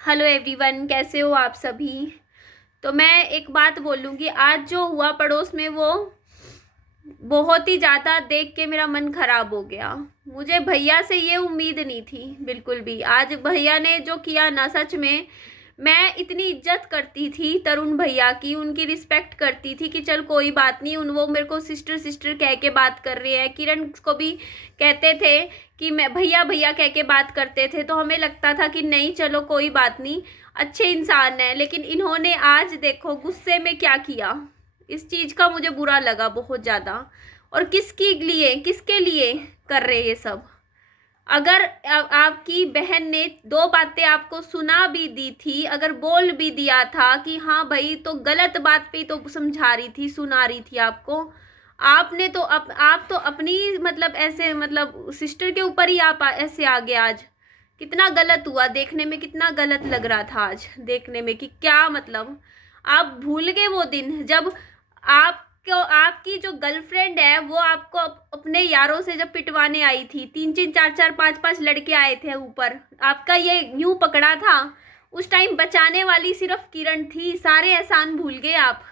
Hello everyone, कैसे हो आप सभी। तो मैं एक बात बोलूँगी, आज जो हुआ पड़ोस में वो बहुत ही ज़्यादा देख के मेरा मन खराब हो गया। मुझे भैया से ये उम्मीद नहीं थी बिल्कुल भी। आज भैया ने जो किया ना, सच में मैं इतनी इज्जत करती थी तरुण भैया की, उनकी रिस्पेक्ट करती थी कि चल कोई बात नहीं, उन वो मेरे को सिस्टर सिस्टर कह के बात कर रही है। किरण को भी कहते थे कि मैं भैया भैया कह के बात करते थे, तो हमें लगता था कि नहीं चलो कोई बात नहीं, अच्छे इंसान हैं। लेकिन इन्होंने आज देखो गुस्से में क्या किया, इस चीज़ का मुझे बुरा लगा बहुत ज़्यादा। और किसके लिए कर रहे ये सब। अगर आपकी बहन ने दो बातें आपको सुना भी दी थी, अगर बोल भी दिया था कि हाँ भाई, तो गलत बात पे तो समझा रही थी, सुना रही थी आपको। आपने तो आप तो अपनी मतलब ऐसे मतलब सिस्टर के ऊपर ही आप ऐसे आ गए। आज कितना गलत हुआ, देखने में कितना गलत लग रहा था आज देखने में कि क्या मतलब आप भूल गए वो दिन जब आपको आपकी जो गर्लफ्रेंड है वो आपको अपने यारों से जब पिटवाने आई थी। तीन तीन चार चार पांच पांच लड़के आए थे ऊपर, आपका ये यूं पकड़ा था। उस टाइम बचाने वाली सिर्फ किरण थी। सारे एहसान भूल गए आप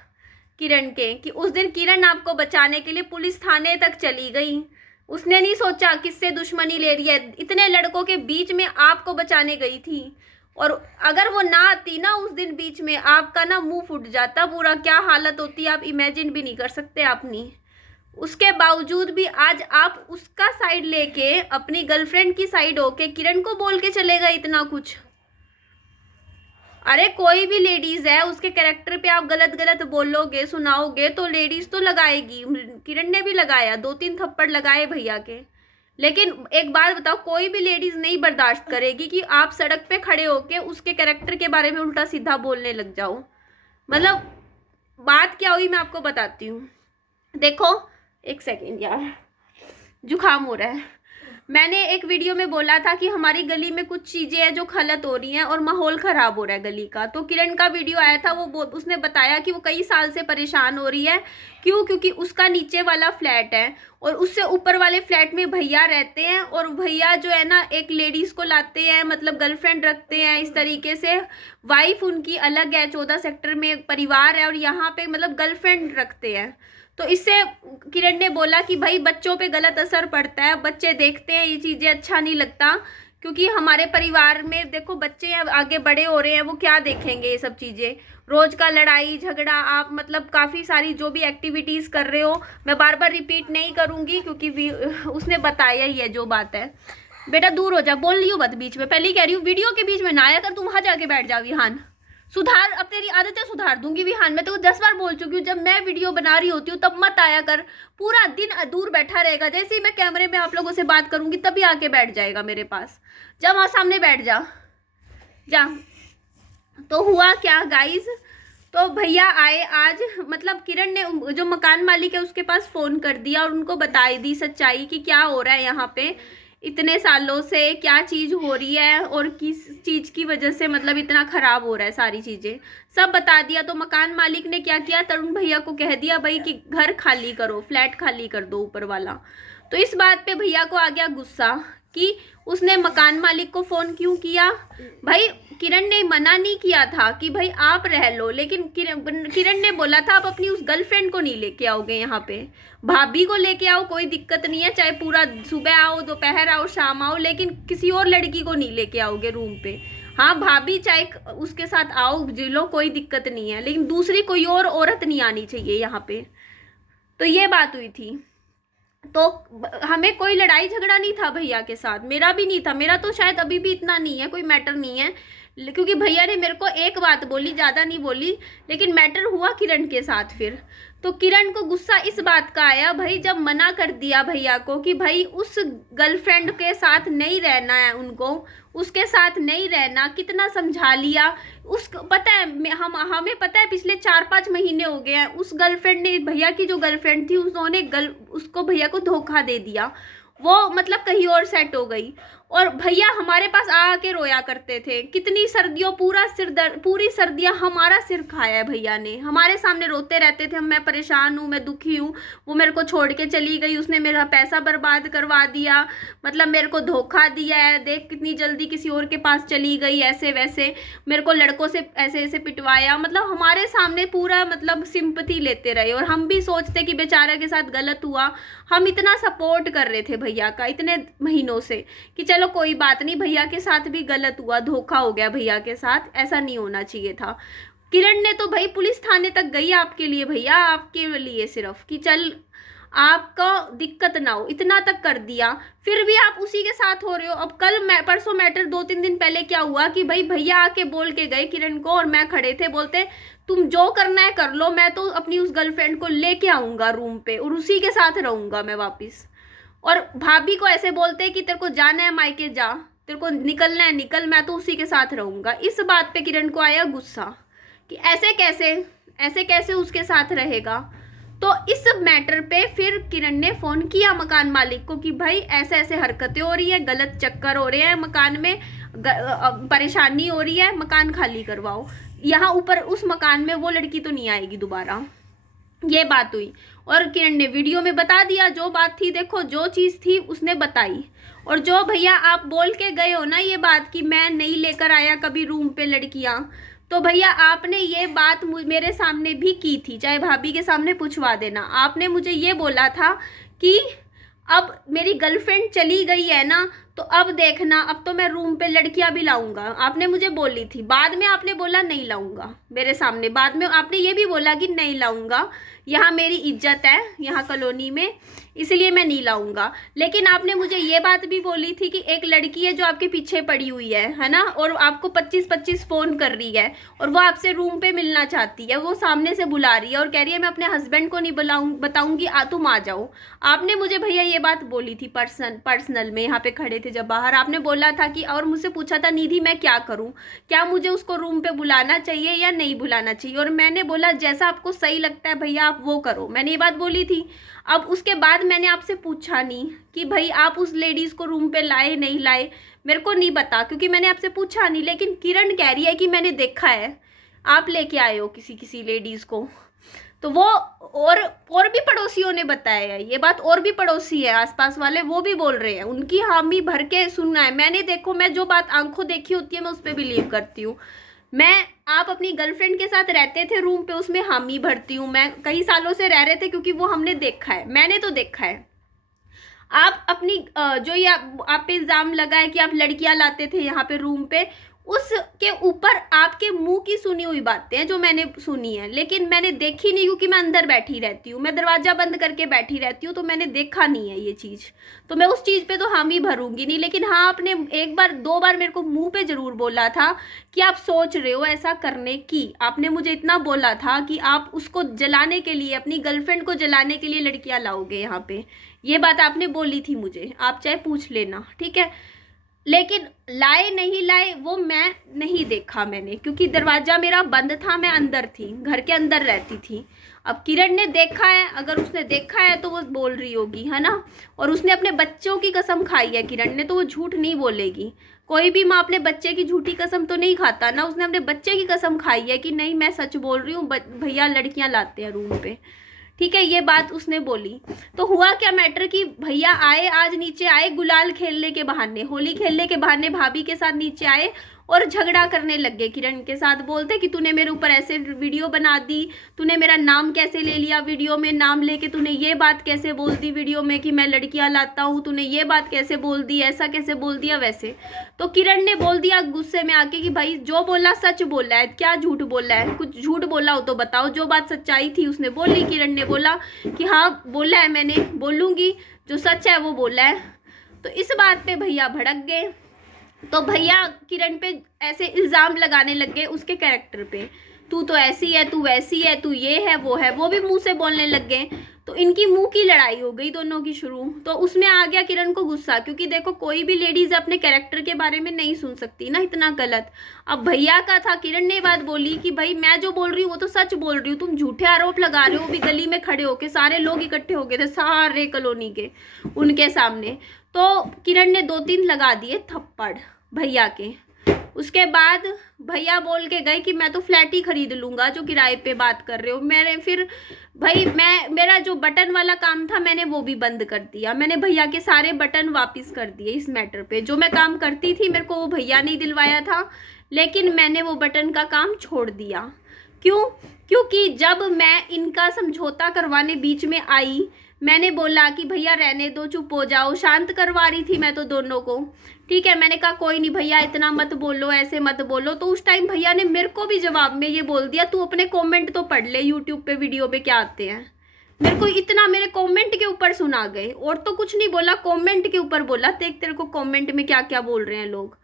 किरण के कि उस दिन किरण आपको बचाने के लिए पुलिस थाने तक चली गई। उसने नहीं सोचा किससे दुश्मनी ले रही है, इतने लड़कों के बीच में आपको बचाने गई थी। और अगर वो ना आती ना उस दिन बीच में, आपका ना मुंह फूट जाता पूरा, क्या हालत होती आप इमेजिन भी नहीं कर सकते अपनी। उसके बावजूद भी आज आप उसका साइड लेके अपनी गर्लफ्रेंड की साइड होके किरण को बोल के चलेगा इतना कुछ। अरे कोई भी लेडीज है, उसके कैरेक्टर पे आप गलत गलत बोलोगे सुनाओगे तो लेडीज तो लगाएगी। किरण ने भी लगाया, 2-3 थप्पड़ लगाए भैया के। लेकिन एक बात बताओ, कोई भी लेडीज नहीं बर्दाश्त करेगी कि आप सड़क पे खड़े होके उसके कैरेक्टर के बारे में उल्टा सीधा बोलने लग जाओ। मतलब बात क्या हुई मैं आपको बताती हूँ। देखो एक सेकेंड यार, जुकाम हो रहा है। मैंने एक वीडियो में बोला था कि हमारी गली में कुछ चीज़ें हैं जो गलत हो रही हैं और माहौल ख़राब हो रहा है गली का। तो किरण का वीडियो आया था, उसने बताया कि वो कई साल से परेशान हो रही है। क्यों? क्योंकि उसका नीचे वाला फ्लैट है और उससे ऊपर वाले फ्लैट में भैया रहते हैं। और भैया जो है ना, एक लेडीज़ को लाते हैं, मतलब गर्लफ्रेंड रखते हैं इस तरीके से। वाइफ उनकी अलग है, 14 सेक्टर में एक परिवार है और यहाँ पे मतलब गर्लफ्रेंड रखते हैं। तो इससे किरण ने बोला कि भाई बच्चों पे गलत असर पड़ता है, बच्चे देखते हैं ये चीज़ें, अच्छा नहीं लगता। क्योंकि हमारे परिवार में देखो बच्चे अब आगे बड़े हो रहे हैं, वो क्या देखेंगे ये सब चीज़ें। रोज का लड़ाई झगड़ा, आप मतलब काफ़ी सारी जो भी एक्टिविटीज़ कर रहे हो, मैं बार बार रिपीट नहीं करूँगी क्योंकि उसने बताया ही है जो बात है। बेटा दूर हो जा, बोल रही हूँ मत बीच में, पहले ही कह रही हूँ वीडियो के बीच में ना आया कर, तुम वहाँ जाके बैठ जा विहान। सुधार, अब तेरी आदतें सुधार दूंगी विहान। मैं तो 10 बार बोल चुकी हूँ, जब मैं वीडियो बना रही होती हूँ तब मत आया कर। पूरा दिन दूर बैठा रहेगा, जैसे ही मैं कैमरे में आप लोगों से बात करूंगी तभी आके बैठ जाएगा मेरे पास। जा वहाँ सामने बैठ जा, जा। तो हुआ क्या गाइस, तो भैया आए आज, मतलब किरण ने जो मकान मालिक है उसके पास फ़ोन कर दिया और उनको बताई दी सच्चाई कि क्या हो रहा है यहाँ पे, इतने सालों से क्या चीज़ हो रही है और किस चीज़ की वजह से मतलब इतना ख़राब हो रहा है, सारी चीज़ें सब बता दिया। तो मकान मालिक ने क्या किया, तरुण भैया को कह दिया भाई कि घर खाली करो, फ्लैट खाली कर दो ऊपर वाला। तो इस बात पे भैया को आ गया गुस्सा कि उसने मकान मालिक को फ़ोन क्यों किया। भाई किरण ने मना नहीं किया था कि भाई आप रह लो, लेकिन किरण ने बोला था आप अपनी उस गर्लफ्रेंड को नहीं लेके आओगे यहाँ पे, भाभी को लेके आओ, कोई दिक्कत नहीं है, चाहे पूरा सुबह आओ, दोपहर आओ, शाम आओ, लेकिन किसी और लड़की को नहीं लेके आओगे रूम पे। हाँ भाभी चाहे उसके साथ आओ जिलो, कोई दिक्कत नहीं है, लेकिन दूसरी कोई और औरत नहीं आनी चाहिए यहाँ पे। तो ये बात हुई थी। तो हमें कोई लड़ाई झगड़ा नहीं था भैया के साथ, मेरा भी नहीं था, मेरा तो शायद अभी भी इतना नहीं है, कोई मैटर नहीं है। क्योंकि भैया ने मेरे को एक बात बोली, ज़्यादा नहीं बोली, लेकिन मैटर हुआ किरण के साथ फिर। तो किरण को गुस्सा इस बात का आया, भाई जब मना कर दिया भैया को कि भाई उस गर्लफ्रेंड के साथ नहीं रहना है उनको, उसके साथ नहीं रहना, कितना समझा लिया। पता है हमें पता है पिछले 4-5 महीने हो गए हैं, उस गर्लफ्रेंड ने, भैया की जो गर्लफ्रेंड थी, उसने उसको भैया को धोखा दे दिया। वो मतलब कहीं और सेट हो गई। और भैया हमारे पास आ आके रोया करते थे, कितनी सर्दियों पूरी सर्दियां हमारा सिर खाया है भैया ने, हमारे सामने रोते रहते थे, मैं परेशान हूँ, मैं दुखी हूँ, वो मेरे को छोड़ के चली गई, उसने मेरा पैसा बर्बाद करवा दिया, मतलब मेरे को धोखा दिया है, देख कितनी जल्दी किसी और के पास चली गई, ऐसे वैसे मेरे को लड़कों से ऐसे ऐसे पिटवाया, मतलब हमारे सामने पूरा मतलब सिंपैथी लेते रहे। और हम भी सोचते कि बेचारा के साथ गलत हुआ, हम इतना सपोर्ट कर रहे थे भैया का इतने महीनों से कि चलो कोई बात नहीं, भैया के साथ भी गलत हुआ, धोखा हो गया भैया के साथ, ऐसा नहीं होना चाहिए था। किरण ने तो भाई पुलिस थाने तक गई आपके लिए भैया, आपके लिए सिर्फ कि चल आपको दिक्कत ना हो, इतना तक कर दिया, फिर भी आप उसी के साथ हो रहे हो। अब कल परसों मैटर 2-3 दिन पहले क्या हुआ कि भाई भैया आके बोल के गए किरण को, और मैं खड़े थे, बोलते तुम जो करना है कर लो, मैं तो अपनी उस गर्लफ्रेंड को लेके आऊंगा रूम पे और उसी के साथ रहूंगा मैं वापिस। और भाभी को ऐसे बोलते कि तेरे को जाना है मायके जा, तेरे को निकलना है निकल, मैं तो उसी के साथ रहूंगा। इस बात पे किरण को आया गुस्सा कि ऐसे कैसे उसके साथ रहेगा। तो इस मैटर पे फिर किरण ने फ़ोन किया मकान मालिक को कि भाई ऐसे ऐसे हरकतें हो रही है, गलत चक्कर हो रहे हैं मकान में, परेशानी हो रही है, मकान खाली करवाओ, यहाँ ऊपर उस मकान में वो लड़की तो नहीं आएगी दोबारा। ये बात हुई और किरण ने वीडियो में बता दिया जो बात थी, देखो जो चीज़ थी उसने बताई। और जो भैया आप बोल के गए हो ना ये बात कि मैं नहीं लेकर आया कभी रूम पे लड़कियां, तो भैया आपने ये बात मेरे सामने भी की थी, चाहे भाभी के सामने पूछवा देना। आपने मुझे ये बोला था कि अब मेरी गर्लफ्रेंड चली गई है ना, तो अब देखना, अब तो मैं रूम पे लड़कियां भी लाऊंगा, आपने मुझे बोली थी। बाद में आपने बोला नहीं लाऊंगा मेरे सामने, बाद में आपने ये भी बोला कि नहीं लाऊंगा, यहाँ मेरी इज्जत है यहाँ कॉलोनी में, इसलिए मैं नहीं लाऊंगा। लेकिन आपने मुझे ये बात भी बोली थी कि एक लड़की है जो आपके पीछे पड़ी हुई है ना, और आपको 25-25 फ़ोन कर रही है और वो आपसे रूम पे मिलना चाहती है, वो सामने से बुला रही है और कह रही है मैं अपने हस्बैंड को नहीं बताऊंगी, तुम आ जाओ। आपने मुझे भैया ये बात बोली थी पर्सनल में, यहाँ पे खड़े थे जब बाहर, आपने बोला था कि, और मुझसे पूछा था निधि मैं क्या करूँ, क्या मुझे उसको रूम पे बुलाना चाहिए या नहीं बुलाना चाहिए, और मैंने बोला जैसा आपको सही लगता है भैया आप वो करो, मैंने ये बात बोली थी। अब उसके बाद मैंने आपसे पूछा नहीं कि भाई आप उस लेडीज़ को रूम पे लाए नहीं लाए, मेरे को नहीं पता क्योंकि मैंने आपसे पूछा नहीं। लेकिन किरण कह रही है कि मैंने देखा है आप लेके आए हो किसी लेडीज़ को, तो वो और भी पड़ोसियों ने बताया है ये बात, और भी पड़ोसी है आसपास वाले वो भी बोल रहे हैं, उनकी हामी भर के सुनना है मैंने। देखो मैं जो बात आंखों देखी होती है मैं उस पर बिलीव करती हूँ। मैं आप अपनी गर्लफ्रेंड के साथ रहते थे रूम पे, उसमें हामी भरती हूँ, मैं कई सालों से रह रहे थे क्योंकि वो हमने देखा है, मैंने तो देखा है। आप अपनी जो ये आप पे इल्ज़ाम लगा है कि आप लड़कियां लाते थे यहाँ पे रूम पे, उसके ऊपर आपके मुंह की सुनी हुई बातें हैं जो मैंने सुनी है, लेकिन मैंने देखी नहीं क्योंकि मैं अंदर बैठी रहती हूँ, मैं दरवाज़ा बंद करके बैठी रहती हूँ, तो मैंने देखा नहीं है ये चीज़, तो मैं उस चीज़ पे तो हामी भरूंगी नहीं। लेकिन हाँ आपने 1-2 बार मेरे को मुंह पे ज़रूर बोला था कि आप सोच रहे हो ऐसा करने की, आपने मुझे इतना बोला था कि आप उसको जलाने के लिए, अपनी गर्लफ्रेंड को जलाने के लिए लड़कियाँ लाओगे यहाँ पे, ये बात आपने बोली थी मुझे, आप चाहे पूछ लेना, ठीक है। लेकिन लाए नहीं लाए वो मैं नहीं देखा मैंने, क्योंकि दरवाज़ा मेरा बंद था, मैं अंदर थी, घर के अंदर रहती थी। अब किरण ने देखा है, अगर उसने देखा है तो वो बोल रही होगी, है ना, और उसने अपने बच्चों की कसम खाई है किरण ने, तो वो झूठ नहीं बोलेगी। कोई भी माँ अपने बच्चे की झूठी कसम तो नहीं खाता ना, उसने अपने बच्चे की कसम खाई है कि नहीं मैं सच बोल रही हूँ, भैया लड़कियाँ लाते हैं रूम पे, ठीक है, ये बात उसने बोली। तो हुआ क्या मैटर कि भैया आए, आज नीचे आए गुलाल खेलने के बहाने, होली खेलने के बहाने भाभी के साथ नीचे आए और झगड़ा करने लग गए किरण के साथ, बोलते कि तूने मेरे ऊपर ऐसे वीडियो बना दी, तूने मेरा नाम कैसे ले लिया वीडियो में, नाम लेके तूने ये बात कैसे बोल दी वीडियो में कि मैं लड़कियां लाता हूँ, तूने ये बात कैसे बोल दी, ऐसा कैसे बोल दिया वैसे। तो किरण ने बोल दिया गुस्से में आके कि भाई जो बोला सच बोला है, क्या झूठ बोला है, कुछ झूठ बोला हो तो बताओ। जो बात सच्चाई थी उसने बोली, किरण ने बोला कि हाँ बोला है मैंने, बोलूँगी, जो सच है वो बोला है। तो इस बात पे भैया भड़क गए, तो भैया किरण पे ऐसे इल्ज़ाम लगाने लग गए उसके कैरेक्टर पे, तू तो ऐसी है, तू वैसी है, तू ये है वो है, वो भी मुंह से बोलने लग गए। तो इनकी मुंह की लड़ाई हो गई दोनों की शुरू। तो उसमें आ गया किरण को गुस्सा, क्योंकि देखो कोई भी लेडीज़ अपने कैरेक्टर के बारे में नहीं सुन सकती ना इतना गलत। अब भैया का था, किरण ने बात बोली कि भाई मैं जो बोल रही हूँ वो तो सच बोल रही हूँ, तुम झूठे आरोप लगा रहे हो, भी गली में खड़े होके सारे लोग इकट्ठे हो गए थे, सारे कॉलोनी के, उनके सामने। तो किरण ने 2-3 लगा दिए थप्पड़ भैया के। उसके बाद भैया बोल के गए कि मैं तो फ्लैट ही खरीद लूँगा, जो किराए पे बात कर रहे हो। मैंने फिर भाई मेरा जो बटन वाला काम था मैंने वो भी बंद कर दिया। मैंने भैया के सारे बटन वापस कर दिए इस मैटर पे। जो मैं काम करती थी मेरे को वो भैया ने दिलवाया था, लेकिन मैंने वो बटन का काम छोड़ दिया। क्यों? क्योंकि जब मैं इनका समझौता करवाने बीच में आई, मैंने बोला कि भैया रहने दो, चुप हो जाओ। शांत करवा रही थी मैं तो दोनों को, ठीक है। मैंने कहा कोई नहीं भैया, इतना मत बोलो, ऐसे मत बोलो। तो उस टाइम भैया ने मेरे को भी जवाब में ये बोल दिया, तू अपने कमेंट तो पढ़ ले यूट्यूब पे वीडियो पे क्या आते हैं। मेरे को इतना मेरे कमेंट के ऊपर सुना गए, और तो कुछ नहीं बोला, कमेंट के ऊपर बोला, देख तेरे को कमेंट में क्या क्या बोल रहे हैं लोग।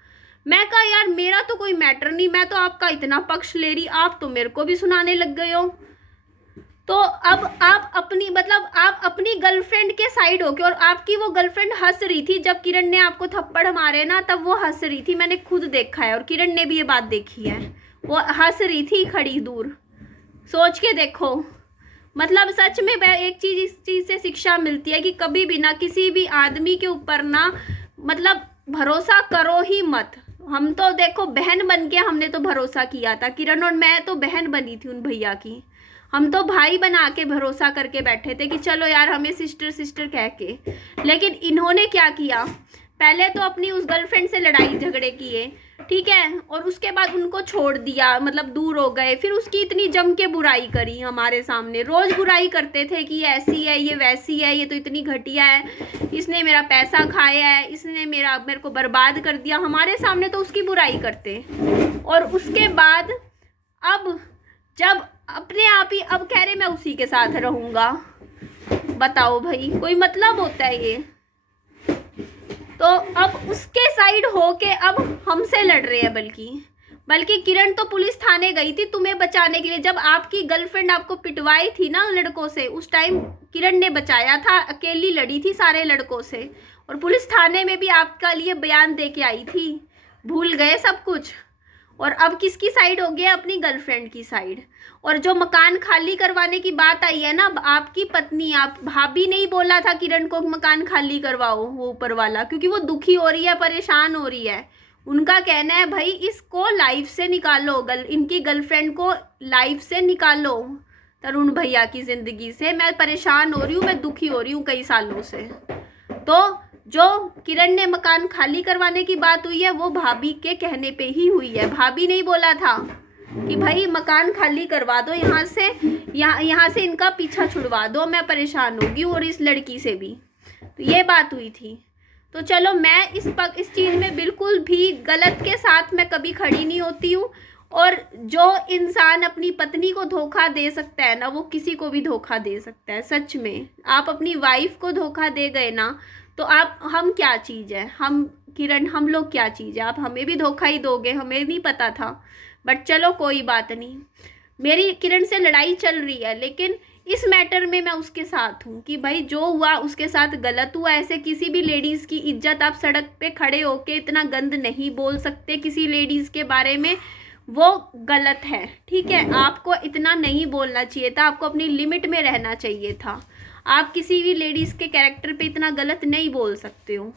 मैं कहा यार मेरा तो कोई मैटर नहीं, मैं तो आपका इतना पक्ष ले रही, आप तो मेरे को भी सुनाने लग गए हो। तो अब आप अपनी गर्लफ्रेंड के साइड हो के, और आपकी वो गर्लफ्रेंड हंस रही थी जब किरण ने आपको थप्पड़ मारे ना, तब वो हंस रही थी। मैंने खुद देखा है, और किरण ने भी ये बात देखी है। वो हंस रही थी खड़ी दूर, सोच के देखो। मतलब सच में एक चीज, इस चीज से शिक्षा मिलती है कि कभी भी ना किसी भी आदमी के ऊपर ना मतलब भरोसा करो ही मत। हम तो देखो बहन बन के हमने तो भरोसा किया था, किरण और मैं तो बहन बनी थी उन भैया की। हम तो भाई बना के भरोसा करके बैठे थे कि चलो यार हमें सिस्टर सिस्टर कह के। लेकिन इन्होंने क्या किया, पहले तो अपनी उस गर्लफ्रेंड से लड़ाई झगड़े किए, ठीक है, और उसके बाद उनको छोड़ दिया, मतलब दूर हो गए। फिर उसकी इतनी जम के बुराई करी हमारे सामने, रोज बुराई करते थे कि ये ऐसी है, ये वैसी है, ये तो इतनी घटिया है, इसने मेरा पैसा खाया है, इसने मेरे को बर्बाद कर दिया। हमारे सामने तो उसकी बुराई करते, और उसके बाद अब जब अपने आप ही अब कह रहे मैं उसी के साथ रहूंगा। बताओ भाई, कोई मतलब होता है ये? तो अब उसके साइड होके अब हमसे लड़ रहे हैं। बल्कि किरण तो पुलिस थाने गई थी तुम्हें बचाने के लिए। जब आपकी गर्लफ्रेंड आपको पिटवाई थी ना लड़कों से, उस टाइम किरण ने बचाया था, अकेली लड़ी थी सारे लड़कों से, और पुलिस थाने में भी आपका लिए बयान दे के आई थी। भूल गए सब कुछ? और अब किसकी साइड हो गया? अपनी गर्लफ्रेंड की साइड। और जो मकान खाली करवाने की बात आई है ना, आपकी पत्नी, आप भाभी ने ही बोला था किरण को मकान खाली करवाओ, वो ऊपर वाला, क्योंकि वो दुखी हो रही है, परेशान हो रही है। उनका कहना है भाई इसको लाइफ से निकालो, इनकी गर्लफ्रेंड को लाइफ से निकालो, तरुण भैया की जिंदगी से। मैं परेशान हो रही हूँ, मैं दुखी हो रही हूँ कई सालों से। तो जो किरण ने मकान खाली करवाने की बात हुई है वो भाभी के कहने पे ही हुई है। भाभी ने ही बोला था कि भाई मकान खाली करवा दो, यहाँ से इनका पीछा छुड़वा दो, मैं परेशान होगी, और इस लड़की से भी। तो ये बात हुई थी। तो चलो मैं इस चीज़ में बिल्कुल भी गलत के साथ मैं कभी खड़ी नहीं होती हूँ। और जो इंसान अपनी पत्नी को धोखा दे सकता है ना, वो किसी को भी धोखा दे सकता है। सच में आप अपनी वाइफ को धोखा दे गए ना, तो हम क्या चीज़ है? हम किरण, हम लोग क्या चीज़ है? आप हमें भी धोखा ही दोगे, हमें नहीं पता था। बट चलो कोई बात नहीं, मेरी किरण से लड़ाई चल रही है, लेकिन इस मैटर में मैं उसके साथ हूँ कि भाई जो हुआ उसके साथ गलत हुआ। ऐसे किसी भी लेडीज़ की इज्जत आप सड़क पे खड़े होके इतना गंद नहीं बोल सकते किसी लेडीज़ के बारे में, वो गलत है, ठीक है। आपको इतना नहीं बोलना चाहिए था, आपको अपनी लिमिट में रहना चाहिए था। आप किसी भी लेडीज़ के कैरेक्टर पे इतना गलत नहीं बोल सकते हो,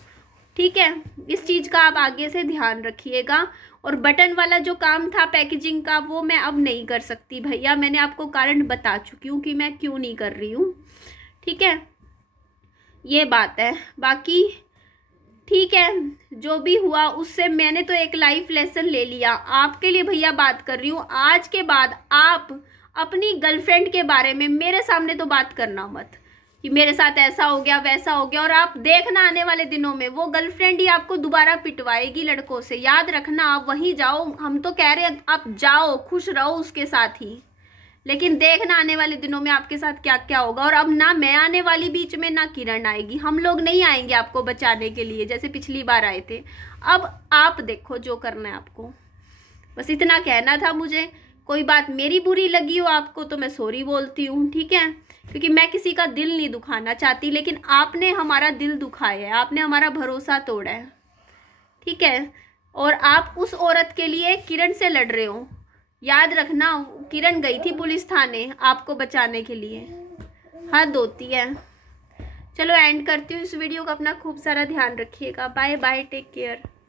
ठीक है। इस चीज़ का आप आगे से ध्यान रखिएगा। और बटन वाला जो काम था पैकेजिंग का, वो मैं अब नहीं कर सकती भैया। मैंने आपको कारण बता चुकी हूँ कि मैं क्यों नहीं कर रही हूँ, ठीक है। ये बात है। बाकी ठीक है, जो भी हुआ उससे मैंने तो एक लाइफ लेसन ले लिया। आपके लिए भैया बात कर रही हूँ, आज के बाद आप अपनी गर्लफ्रेंड के बारे में मेरे सामने तो बात करना मत कि मेरे साथ ऐसा हो गया वैसा हो गया। और आप देखना आने वाले दिनों में वो गर्लफ्रेंड ही आपको दोबारा पिटवाएगी लड़कों से। याद रखना, आप वहीं जाओ। हम तो कह रहे हैं आप जाओ, खुश रहो उसके साथ ही, लेकिन देखना आने वाले दिनों में आपके साथ क्या क्या होगा। और अब ना मैं आने वाली बीच में, ना किरण आएगी। हम लोग नहीं आएंगे आपको बचाने के लिए जैसे पिछली बार आए थे। अब आप देखो जो करना है आपको। बस इतना कहना था मुझे। कोई बात मेरी बुरी लगी हो आपको तो मैं सॉरी बोलती हूँ, ठीक है, क्योंकि मैं किसी का दिल नहीं दुखाना चाहती। लेकिन आपने हमारा दिल दुखाया है, आपने हमारा भरोसा तोड़ा है, ठीक है। और आप उस औरत के लिए किरण से लड़ रहे हो। याद रखना, किरण गई थी पुलिस थाने आपको बचाने के लिए। हद होती है। चलो एंड करती हूँ इस वीडियो का। अपना खूब सारा ध्यान रखिएगा। Bye bye, take care.